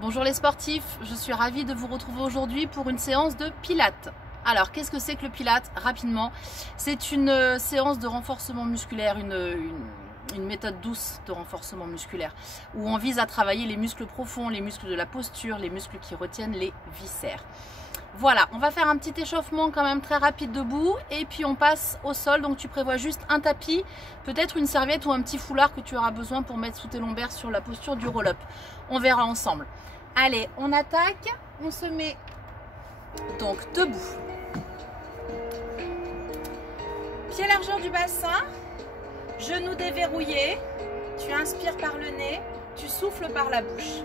Bonjour les sportifs, je suis ravie de vous retrouver aujourd'hui pour une séance de pilates. Alors, qu'est-ce que c'est que le pilates? Rapidement, c'est une séance de renforcement musculaire, une méthode douce de renforcement musculaire où on vise à travailler les muscles profonds, les muscles de la posture, les muscles qui retiennent les viscères. Voilà, on va faire un petit échauffement quand même très rapide debout et puis on passe au sol. Donc tu prévois juste un tapis, peut-être une serviette ou un petit foulard que tu auras besoin pour mettre sous tes lombaires sur la posture du roll-up. On verra ensemble. Allez, on attaque, on se met donc debout. Pied largeur du bassin, genoux déverrouillés, tu inspires par le nez, tu souffles par la bouche.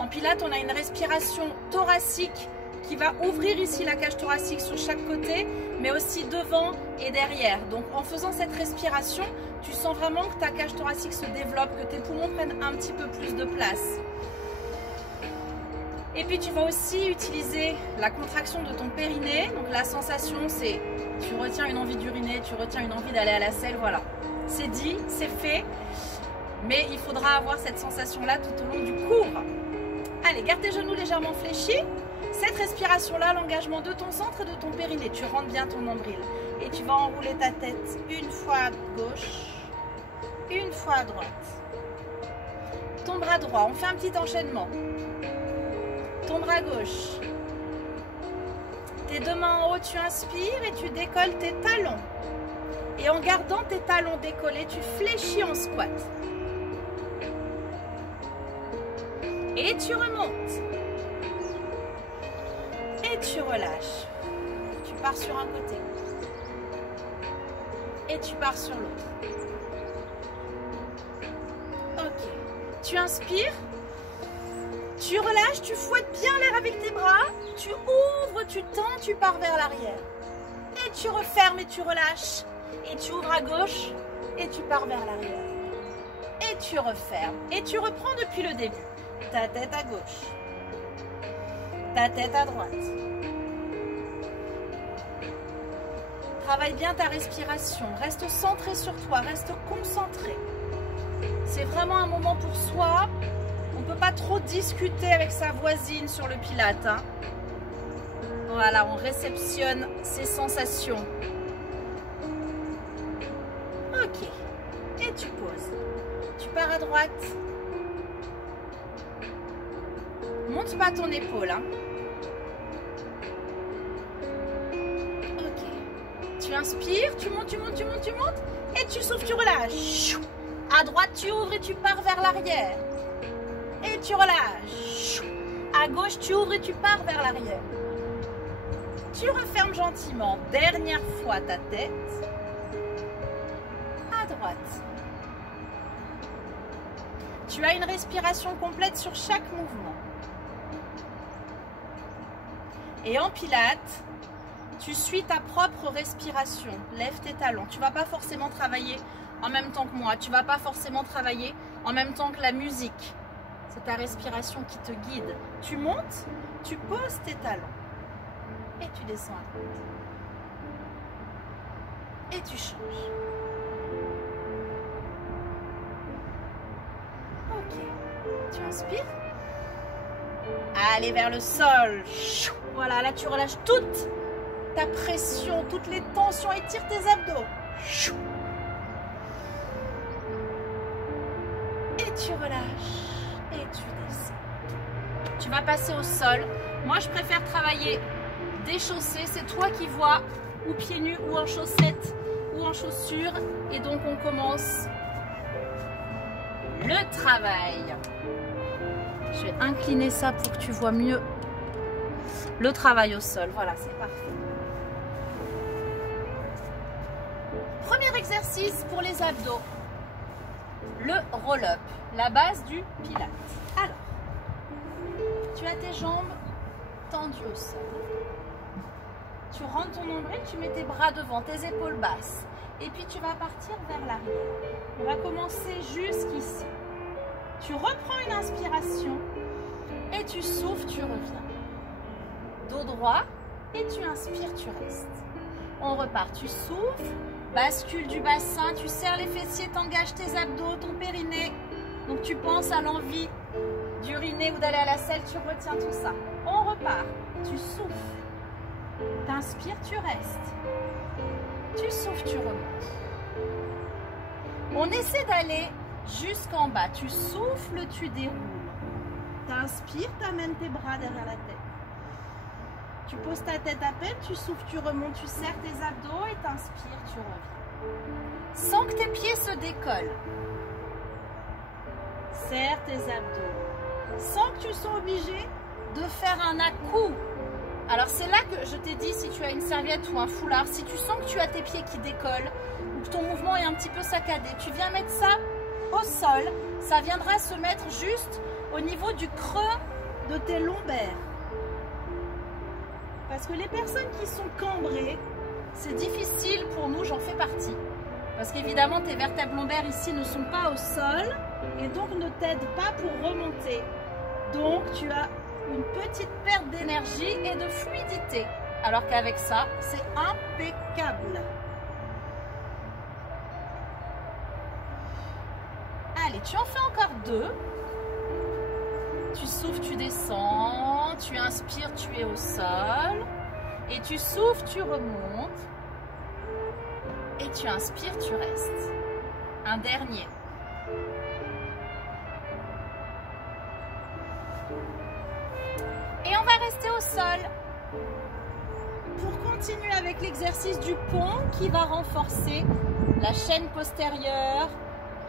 En pilates, on a une respiration thoracique qui va ouvrir ici la cage thoracique sur chaque côté, mais aussi devant et derrière. Donc en faisant cette respiration, tu sens vraiment que ta cage thoracique se développe, que tes poumons prennent un petit peu plus de place. Et puis tu vas aussi utiliser la contraction de ton périnée. Donc la sensation, c'est tu retiens une envie d'uriner, tu retiens une envie d'aller à la selle, voilà. C'est dit, c'est fait, mais il faudra avoir cette sensation-là tout au long du cours. Allez, garde tes genoux légèrement fléchis. Cette respiration-là, l'engagement de ton centre et de ton périnée. Tu rentres bien ton nombril. Et tu vas enrouler ta tête une fois à gauche, une fois à droite. Ton bras droit, on fait un petit enchaînement. Ton bras gauche. Tes deux mains en haut, tu inspires et tu décolles tes talons. Et en gardant tes talons décollés, tu fléchis en squat. Et tu remontes. Et tu relâches. Tu pars sur un côté. Et tu pars sur l'autre. Ok. Tu inspires. Tu relâches, tu fouettes bien l'air avec tes bras. Tu ouvres, tu tends, tu pars vers l'arrière. Et tu refermes et tu relâches. Et tu ouvres à gauche. Et tu pars vers l'arrière. Et tu refermes. Et tu reprends depuis le début. Ta tête à gauche. Ta tête à droite. Travaille bien ta respiration. Reste centré sur toi. Reste concentré. C'est vraiment un moment pour soi. On ne peut pas trop discuter avec sa voisine sur le pilate. Hein. Voilà, on réceptionne ses sensations. Ok. Et tu poses. Tu pars à droite. Monte pas ton épaule. Hein. Ok. Tu inspires, tu montes, tu montes, tu montes, tu montes. Et tu souffles, tu relâches. À droite, tu ouvres et tu pars vers l'arrière. Et tu relâches. À gauche, tu ouvres et tu pars vers l'arrière. Tu refermes gentiment. Dernière fois ta tête. À droite. Tu as une respiration complète sur chaque mouvement. Et en pilates, tu suis ta propre respiration. Lève tes talons. Tu ne vas pas forcément travailler en même temps que moi. Tu ne vas pas forcément travailler en même temps que la musique. C'est ta respiration qui te guide. Tu montes, tu poses tes talons. Et tu descends à droite. Et tu changes. Ok. Tu inspires. Allez vers le sol. Voilà, là tu relâches toute ta pression, toutes les tensions. Étire tes abdos. Et tu relâches. Et tu descends. Tu vas passer au sol. Moi, je préfère travailler déchaussé. C'est toi qui vois, ou pieds nus, ou en chaussettes, ou en chaussures. Et donc, on commence le travail. Je vais incliner ça pour que tu vois mieux le travail au sol. Voilà, c'est parfait. Premier exercice pour les abdos. Le roll-up, la base du pilates. Alors, tu as tes jambes tendues au sol. Tu rentres ton nombril, tu mets tes bras devant, tes épaules basses. Et puis tu vas partir vers l'arrière. On va commencer jusqu'ici. Tu reprends une inspiration et tu souffles, tu reviens. Dos droit et tu inspires, tu restes. On repart, tu souffles. Bascule du bassin, tu serres les fessiers, t'engages tes abdos, ton périnée. Donc tu penses à l'envie d'uriner ou d'aller à la selle, tu retiens tout ça. On repart. Tu souffles. T'inspires, tu restes. Tu souffles, tu remontes. On essaie d'aller jusqu'en bas. Tu souffles, tu déroules. T'inspires, t'amènes tes bras derrière la tête. Tu poses ta tête à peine, tu souffles, tu remontes, tu serres tes abdos et t'inspires, tu reviens. Sans que tes pieds se décollent. Serre tes abdos. Sans que tu sois obligé de faire un à-coup. Alors c'est là que je t'ai dit, si tu as une serviette ou un foulard, si tu sens que tu as tes pieds qui décollent ou que ton mouvement est un petit peu saccadé, tu viens mettre ça au sol. Ça viendra se mettre juste au niveau du creux de tes lombaires. Parce que les personnes qui sont cambrées, c'est difficile pour nous, j'en fais partie. Parce qu'évidemment, tes vertèbres lombaires ici ne sont pas au sol et donc ne t'aident pas pour remonter. Donc, tu as une petite perte d'énergie et de fluidité. Alors qu'avec ça, c'est impeccable. Allez, tu en fais encore 2. Tu souffles, tu descends. Tu inspires, tu es au sol. Et tu souffles, tu remontes. Et tu inspires, tu restes. Un dernier. Et on va rester au sol pour continuer avec l'exercice du pont qui va renforcer la chaîne postérieure,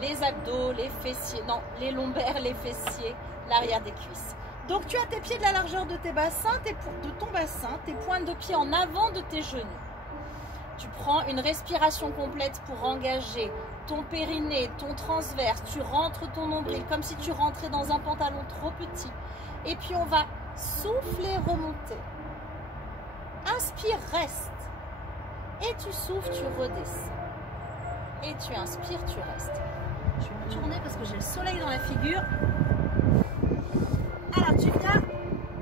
les abdos, les fessiers, non, les lombaires, les fessiers, l'arrière des cuisses. Donc tu as tes pieds de la largeur de tes bassins, de ton bassin, tes pointes de pied en avant de tes genoux. Tu prends une respiration complète pour engager ton périnée, ton transverse, tu rentres ton nombril comme si tu rentrais dans un pantalon trop petit. Et puis on va souffler, remonter. Inspire, reste. Et tu souffles, tu redescends. Et tu inspires, tu restes. Je vais me tourner parce que j'ai le soleil dans la figure. Alors tu viens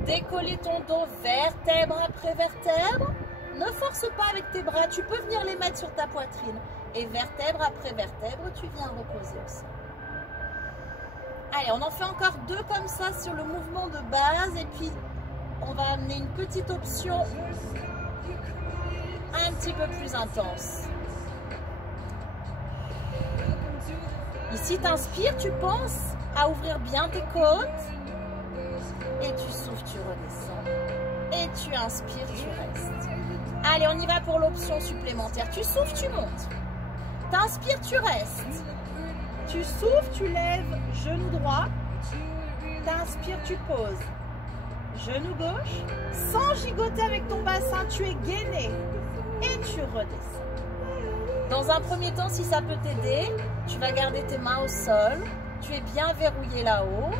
décoller ton dos vertèbre après vertèbre. Ne force pas avec tes bras, tu peux venir les mettre sur ta poitrine. Et vertèbre après vertèbre, tu viens reposer au sol. Allez, on en fait encore 2 comme ça sur le mouvement de base. Et puis, on va amener une petite option un petit peu plus intense. Ici, tu inspires, tu penses à ouvrir bien tes côtes. Et tu souffles, tu redescends. Et tu inspires, tu restes. Allez, on y va pour l'option supplémentaire. Tu souffles, tu montes. T'inspires, tu restes. Tu souffles, tu lèves, genou droit. T'inspires, tu poses. Genou gauche. Sans gigoter avec ton bassin, tu es gainé. Et tu redescends. Dans un premier temps, si ça peut t'aider, tu vas garder tes mains au sol. Tu es bien verrouillé là-haut.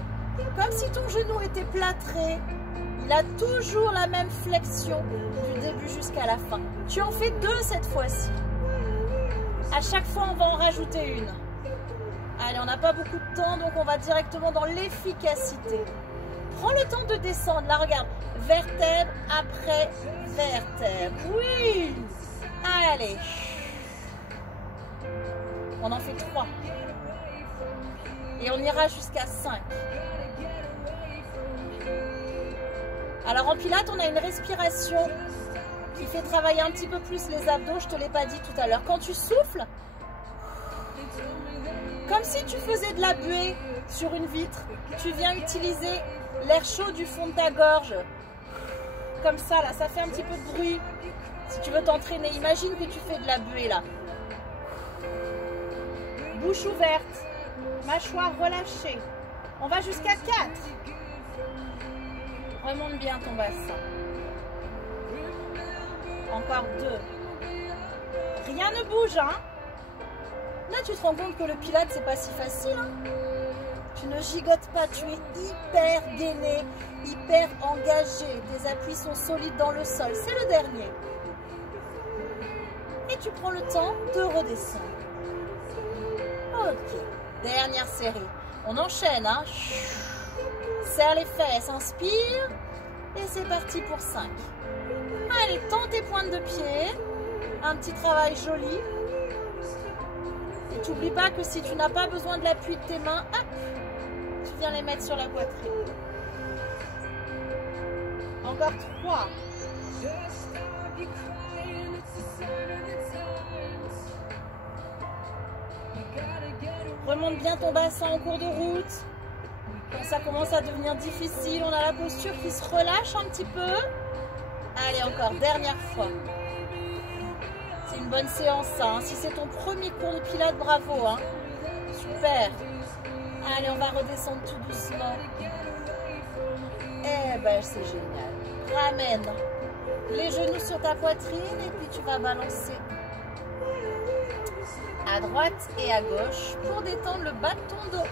Comme si ton genou était plâtré. Il a toujours la même flexion du début jusqu'à la fin. Tu en fais 2 cette fois-ci. À chaque fois, on va en rajouter une. Allez, on n'a pas beaucoup de temps, donc on va directement dans l'efficacité. Prends le temps de descendre. Là, regarde. Vertèbre après vertèbre. Oui. Allez. On en fait 3. Et on ira jusqu'à 5. Alors en pilates, on a une respiration qui fait travailler un petit peu plus les abdos. Je ne te l'ai pas dit tout à l'heure. Quand tu souffles, comme si tu faisais de la buée sur une vitre, tu viens utiliser l'air chaud du fond de ta gorge. Comme ça, là, ça fait un petit peu de bruit. Si tu veux t'entraîner, imagine que tu fais de la buée là. Bouche ouverte, mâchoire relâchée. On va jusqu'à 4. Remonte bien ton bassin. Encore 2. Rien ne bouge, hein. Là, tu te rends compte que le pilates, c'est pas si facile, hein. Tu ne gigotes pas, tu es hyper gainé, hyper engagé. Tes appuis sont solides dans le sol. C'est le dernier. Et tu prends le temps de redescendre. Ok. Dernière série. On enchaîne, hein. Serre les fesses, inspire. Et c'est parti pour 5. Allez, tends tes pointes de pied. Un petit travail joli. Et n'oublie pas que si tu n'as pas besoin de l'appui de tes mains, hop, tu viens les mettre sur la poitrine. Encore 3. Remonte bien ton bassin en cours de route. Quand ça commence à devenir difficile, on a la posture qui se relâche un petit peu. Allez, encore, dernière fois. C'est une bonne séance, ça. Hein. Si c'est ton premier cours de pilates, bravo. Hein. Super. Allez, on va redescendre tout doucement. Eh ben, c'est génial. Ramène les genoux sur ta poitrine et puis tu vas balancer à droite et à gauche pour détendre le bas de ton dos.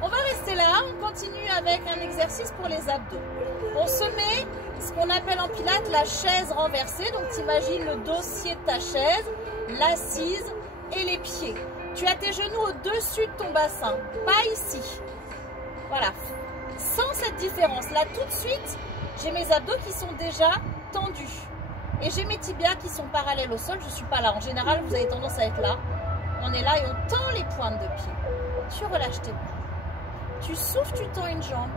On va rester là, on continue avec un exercice pour les abdos. On se met ce qu'on appelle en pilates la chaise renversée. Donc tu imagines le dossier de ta chaise, l'assise et les pieds. Tu as tes genoux au-dessus de ton bassin, pas ici. Voilà, sans cette différence. Là tout de suite, j'ai mes abdos qui sont déjà tendus. Et j'ai mes tibias qui sont parallèles au sol, je ne suis pas là. En général, vous avez tendance à être là. On est là et on tend les pointes de pied. Tu relâches tes bras. Tu souffles, tu tends une jambe.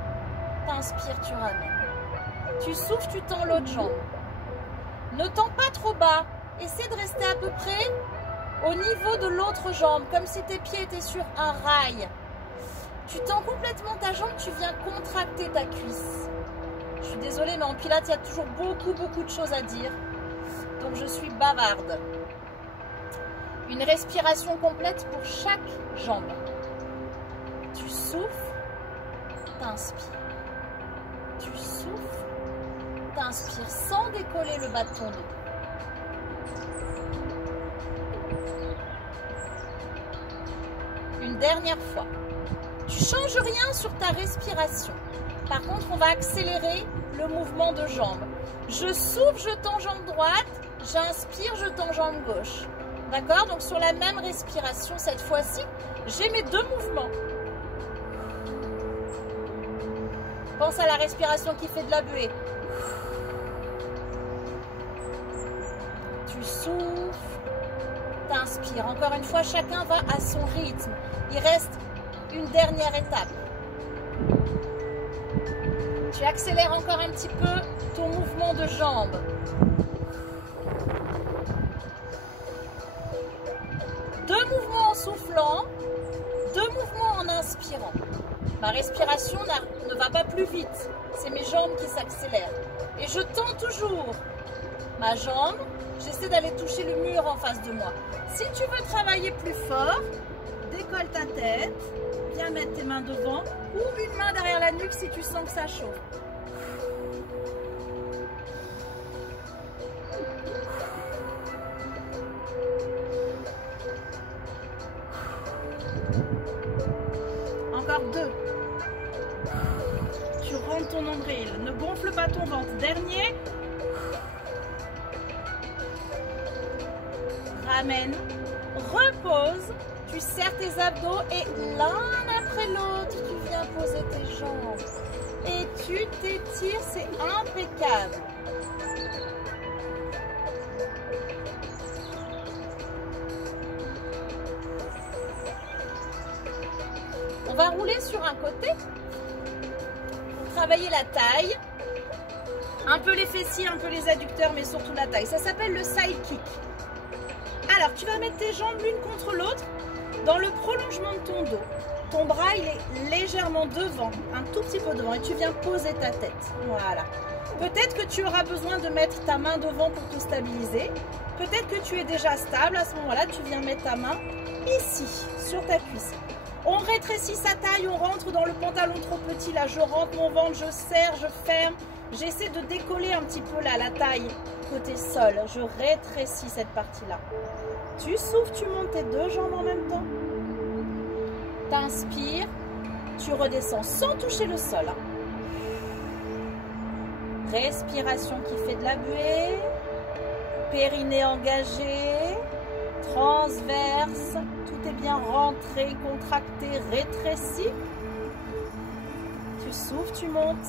T'inspires, tu ramènes. Tu souffles, tu tends l'autre jambe. Ne tends pas trop bas. Essaie de rester à peu près au niveau de l'autre jambe, comme si tes pieds étaient sur un rail. Tu tends complètement ta jambe, tu viens contracter ta cuisse. Je suis désolée, mais en pilates, il y a toujours beaucoup de choses à dire. Donc, je suis bavarde. Une respiration complète pour chaque jambe. Tu souffles, t'inspires. Tu souffles, t'inspires sans décoller le bas de ton dos. Une dernière fois. Tu ne changes rien sur ta respiration. Par contre, on va accélérer le mouvement de jambes. Je souffle, je tends jambe droite. J'inspire, je tends jambe gauche. D'accord? Donc sur la même respiration, cette fois-ci, j'ai mes deux mouvements. Pense à la respiration qui fait de la buée. Tu souffles, t'inspires. Encore une fois, chacun va à son rythme. Il reste une dernière étape. Tu accélères encore un petit peu ton mouvement de jambe. Deux mouvements en soufflant, deux mouvements en inspirant. Ma respiration ne va pas plus vite. C'est mes jambes qui s'accélèrent. Et je tends toujours ma jambe. J'essaie d'aller toucher le mur en face de moi. Si tu veux travailler plus fort, décolle ta tête. Viens mettre tes mains devant ou une main derrière la nuque si tu sens que ça chauffe. Encore deux. Tu rentres ton nombril. Ne gonfle pas ton ventre. Dernier. Ramène. Repose. Tu serres tes abdos et l'un après l'autre, tu viens poser tes jambes. Et tu t'étires, c'est impeccable. On va rouler sur un côté pour travailler la taille. Un peu les fessiers, un peu les adducteurs, mais surtout la taille. Ça s'appelle le side kick. Alors, tu vas mettre tes jambes l'une contre l'autre dans le prolongement de ton dos. Ton bras, il est légèrement devant, un tout petit peu devant, et tu viens poser ta tête. Voilà. Peut-être que tu auras besoin de mettre ta main devant pour te stabiliser. Peut-être que tu es déjà stable. À ce moment-là, tu viens mettre ta main ici, sur ta cuisse. On rétrécit sa taille, on rentre dans le pantalon trop petit. Là, je rentre mon ventre, je serre, je ferme. J'essaie de décoller un petit peu là, la taille côté sol. Je rétrécis cette partie-là. Tu souffles, tu montes tes deux jambes en même temps. T'inspires, tu redescends sans toucher le sol. Respiration qui fait de la buée. Périnée engagé. Transverse. Tout est bien rentré, contracté, rétréci. Tu souffles, tu montes.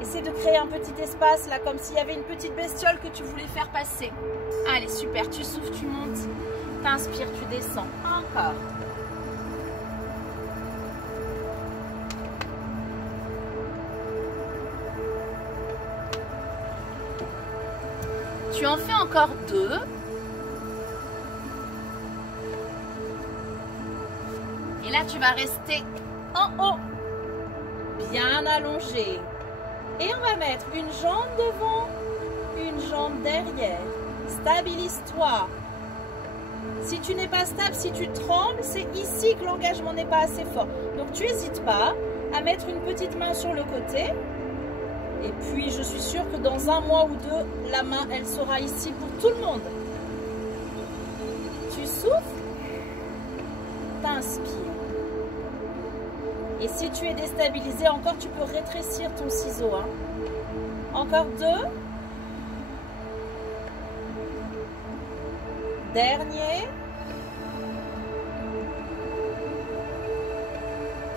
Essaie de créer un petit espace là, comme s'il y avait une petite bestiole que tu voulais faire passer. Allez, super, tu souffles, tu montes. T'inspires, tu descends. Encore. en fais encore 2. Et là, tu vas rester en haut, bien allongé. Et on va mettre une jambe devant, une jambe derrière. Stabilise-toi. Si tu n'es pas stable, si tu trembles, c'est ici que l'engagement n'est pas assez fort. Donc tu n'hésites pas à mettre une petite main sur le côté. Et puis je suis sûre que dans 1 mois ou 2, la main, elle sera ici pour tout le monde. Tu souffles, t'inspires. Et si tu es déstabilisé, encore tu peux rétrécir ton ciseau. Hein. Encore 2. Dernier.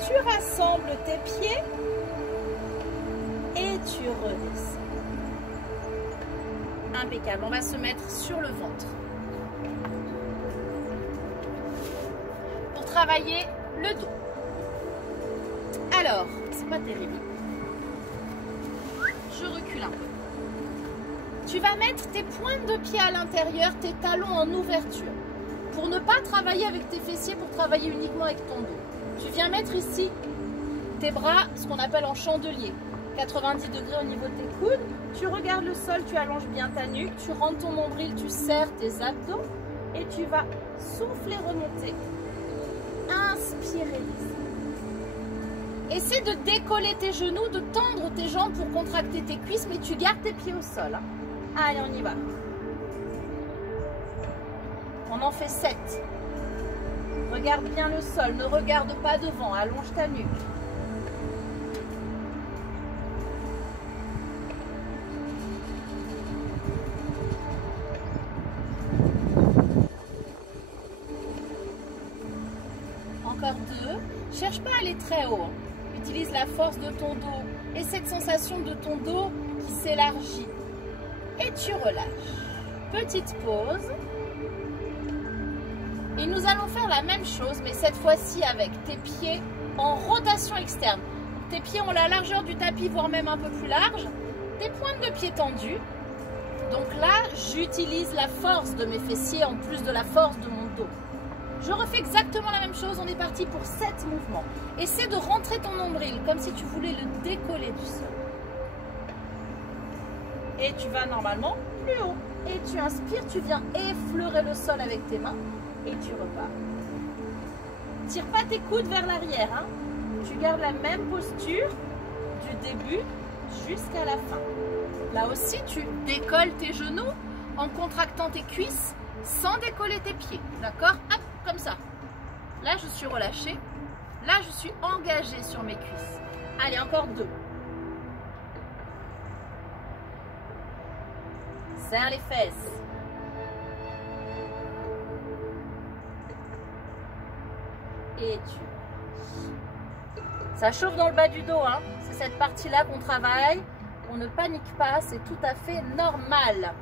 Tu rassembles tes pieds et tu redescends. Impeccable. On va se mettre sur le ventre. Pour travailler le dos. Alors, c'est pas terrible. Je recule un peu. Tu vas mettre tes pointes de pied à l'intérieur, tes talons en ouverture. Pour ne pas travailler avec tes fessiers, pour travailler uniquement avec ton dos. Tu viens mettre ici tes bras, ce qu'on appelle en chandelier. 90 degrés au niveau de tes coudes. Tu regardes le sol, tu allonges bien ta nuque. Tu rentres ton nombril, tu serres tes abdos. Et tu vas souffler, remonter. Inspirer. Essaie de décoller tes genoux, de tendre tes jambes pour contracter tes cuisses, mais tu gardes tes pieds au sol. Hein. Allez, on y va. On en fait 7. Regarde bien le sol, ne regarde pas devant, allonge ta nuque. Encore 2. Cherche pas à aller très haut. Utilise la force de ton dos et cette sensation de ton dos qui s'élargit. Et tu relâches. Petite pause. Et nous allons faire la même chose, mais cette fois-ci avec tes pieds en rotation externe. Tes pieds ont la largeur du tapis, voire même un peu plus large. Tes pointes de pied tendues. Donc là, j'utilise la force de mes fessiers en plus de la force de mon dos. Je refais exactement la même chose, on est parti pour 7 mouvements. Essaie de rentrer ton nombril comme si tu voulais le décoller du sol. Et tu vas normalement plus haut. Et tu inspires, tu viens effleurer le sol avec tes mains et tu repars. Tire pas tes coudes vers l'arrière. Hein. Tu gardes la même posture du début jusqu'à la fin. Là aussi, tu décolles tes genoux en contractant tes cuisses sans décoller tes pieds. D'accord? Hop, comme ça. Là, je suis relâchée. Là, je suis engagée sur mes cuisses. Allez, encore 2. Serre les fesses. Et tu... Ça chauffe dans le bas du dos. Hein. C'est cette partie-là qu'on travaille. On ne panique pas, c'est tout à fait normal.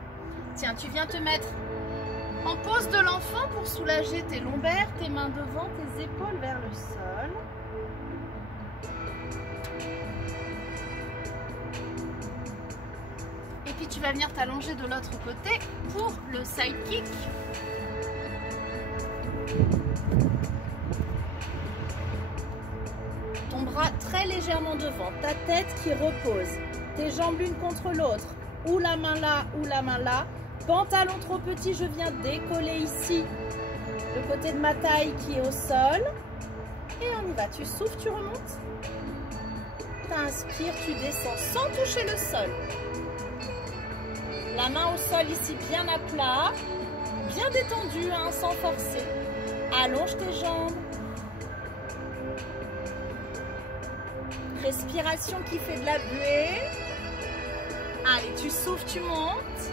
Tiens, tu viens te mettre en pose de l'enfant pour soulager tes lombaires, tes mains devant, tes épaules vers le sol. Et puis tu vas venir t'allonger de l'autre côté pour le side kick. Ton bras très légèrement devant, ta tête qui repose, tes jambes l'une contre l'autre, ou la main là, ou la main là. Pantalon trop petit, je viens décoller ici le côté de ma taille qui est au sol. Et on y va, tu souffles, tu remontes. T'inspires, tu descends sans toucher le sol. La main au sol ici bien à plat, bien détendue, hein, sans forcer. Allonge tes jambes. Respiration qui fait de la buée. Allez, tu souffles, tu montes.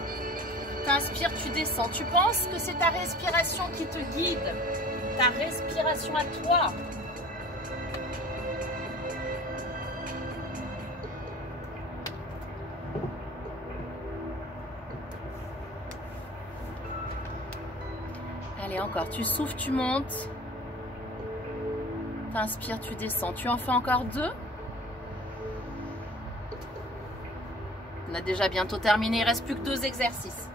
T'inspires, tu descends. Tu penses que c'est ta respiration qui te guide. Ta respiration à toi. Allez, encore. Tu souffles, tu montes. T'inspires, tu descends. Tu en fais encore 2. On a déjà bientôt terminé. Il ne reste plus que 2 exercices.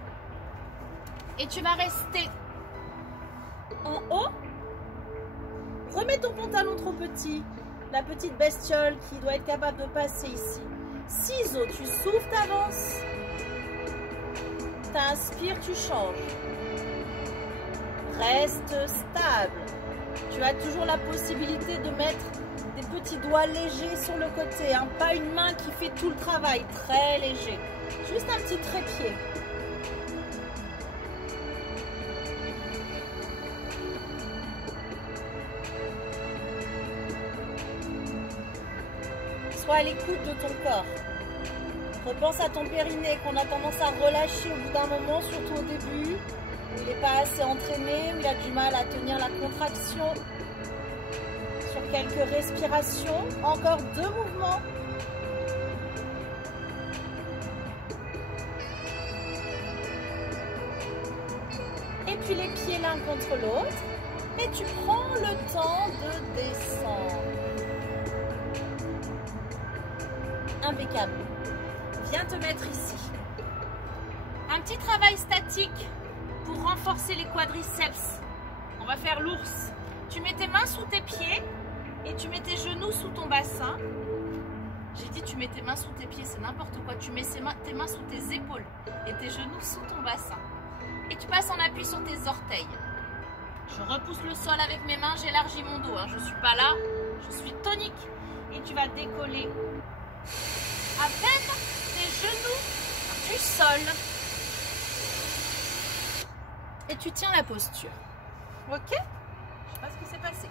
Et tu vas rester en haut. Remets ton pantalon trop petit. La petite bestiole qui doit être capable de passer ici. Ciseaux, tu souffles, t'avances. T'inspires, tu changes. Reste stable. Tu as toujours la possibilité de mettre des petits doigts légers sur le côté. Hein. Pas une main qui fait tout le travail. Très léger. Juste un petit trépied. Sois à l'écoute de ton corps. Repense à ton périnée qu'on a tendance à relâcher au bout d'un moment, surtout au début, où il n'est pas assez entraîné, où il a du mal à tenir la contraction. Sur quelques respirations, encore 2 mouvements. Et puis les pieds l'un contre l'autre. Et tu prends le temps de descendre. Impeccable. Viens te mettre ici. Un petit travail statique pour renforcer les quadriceps. On va faire l'ours. Tu mets tes mains sous tes pieds et tu mets tes genoux sous ton bassin. J'ai dit tu mets tes mains sous tes pieds, c'est n'importe quoi. Tu mets tes mains sous tes épaules et tes genoux sous ton bassin. Et tu passes en appui sur tes orteils. Je repousse le sol avec mes mains, j'élargis mon dos. Hein. Je ne suis pas là, je suis tonique. Et tu vas décoller à peine tes genoux du sol. Et tu tiens la posture. Ok? Je ne sais pas ce qui s'est passé.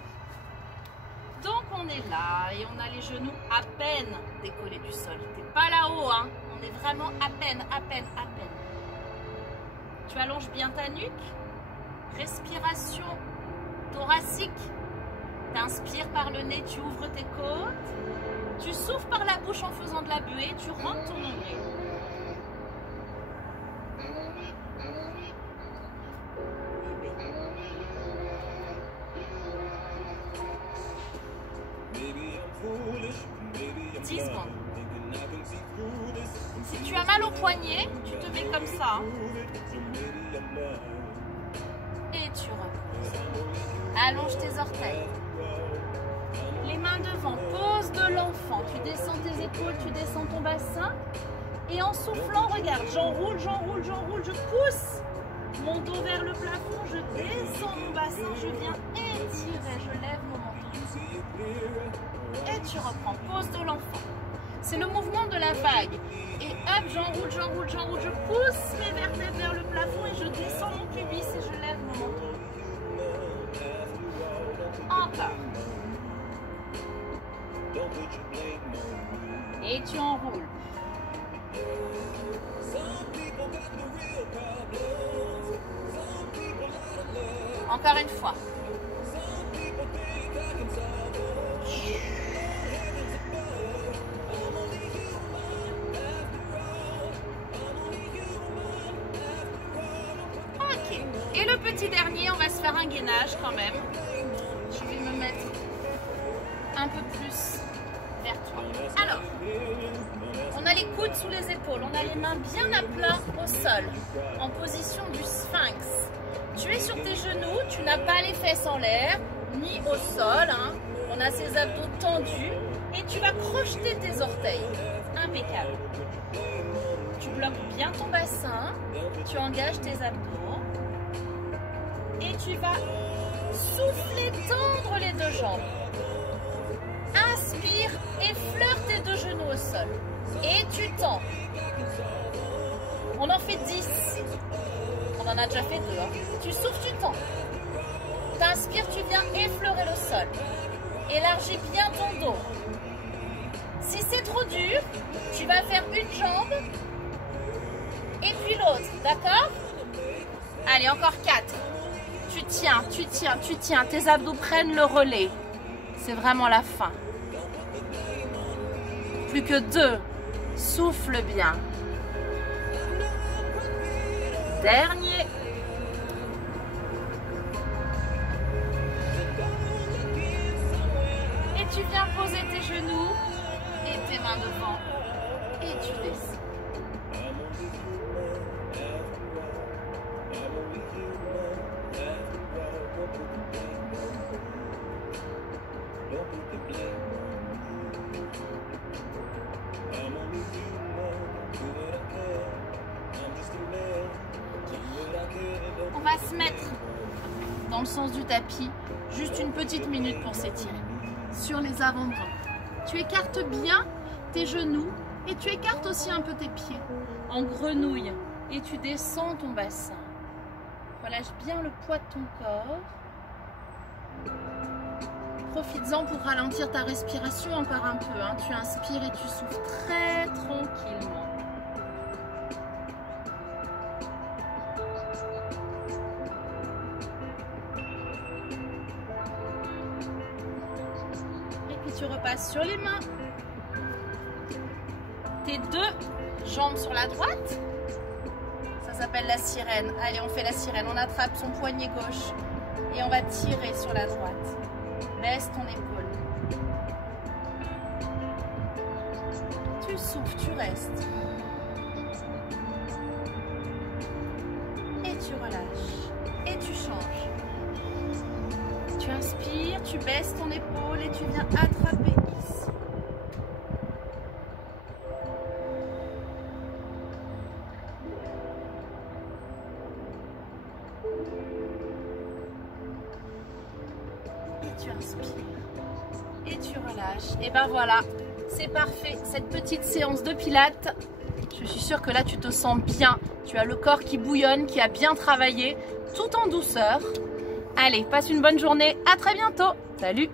Donc on est là et on a les genoux à peine décollés du sol. T'es pas là-haut, hein? On est vraiment à peine. Tu allonges bien ta nuque. Respiration thoracique. T'inspires par le nez, tu ouvres tes côtes. Tu souffles par la bouche en faisant de la buée. Tu rentres ton nombril. Si tu as mal au poignet, tu te mets comme ça. Et tu reposes. Allonge tes orteils. Les mains devant. Pose de l'enfant. Tu descends tes épaules, tu descends ton bassin. Et en soufflant, regarde, j'enroule, je pousse mon dos vers le plafond, je descends mon bassin, je viens étirer, je lève mon menton. Et tu reprends, pose de l'enfant. C'est le mouvement de la vague. Et hop, j'enroule, je pousse mes vertèbres vers le plafond et je descends mon pubis et je lève mon menton. Encore. Et tu enroules. Encore une fois. Ok. Et le petit dernier, on va se faire un gainage quand même. Je vais me mettre un peu plus vers toi. Alors, on a les coudes sous les épaules, on a les mains bien à plat au sol, en position du sphinx. Tu es sur tes genoux, tu n'as pas les fesses en l'air, ni au sol. Hein. On a ses abdos tendus et tu vas crocheter tes orteils. Impeccable. Tu bloques bien ton bassin, tu engages tes abdos et tu vas souffler, tendre les deux jambes. Inspire et flirte tes deux genoux au sol. Et tu tends. On en fait 10. On en a déjà fait 2. Hein. Tu souffles, tu tends. T'inspires, tu viens effleurer le sol. Élargis bien ton dos. Si c'est trop dur, tu vas faire une jambe et puis l'autre. D'accord? Allez, encore 4. Tu tiens. Tes abdos prennent le relais. C'est vraiment la fin. Plus que 2. Souffle bien. Dernier. Et tu viens poser tes genoux et tes mains devant. Et tu descends. On va se mettre dans le sens du tapis, juste une petite minute pour s'étirer. Sur les avant-bras. Tu écartes bien tes genoux et tu écartes aussi un peu tes pieds en grenouille et tu descends ton bassin. Relâche bien le poids de ton corps. Profites-en pour ralentir ta respiration encore un peu. Hein. Tu inspires et tu souffles très tranquillement. Tu repasses sur les mains. Tes deux jambes sur la droite. Ça s'appelle la sirène. Allez, on fait la sirène. On attrape son poignet gauche et on va tirer sur la droite. Baisse ton épaule. Tu souffles, tu restes. Et tu relâches. Et tu changes. Tu inspires, tu baisses ton épaule et tu viens attraper ici. Et tu inspires. Et tu relâches. Et ben voilà, c'est parfait. Cette petite séance de pilates, je suis sûre que là tu te sens bien. Tu as le corps qui bouillonne, qui a bien travaillé, tout en douceur. Allez, passe une bonne journée, à très bientôt. Salut!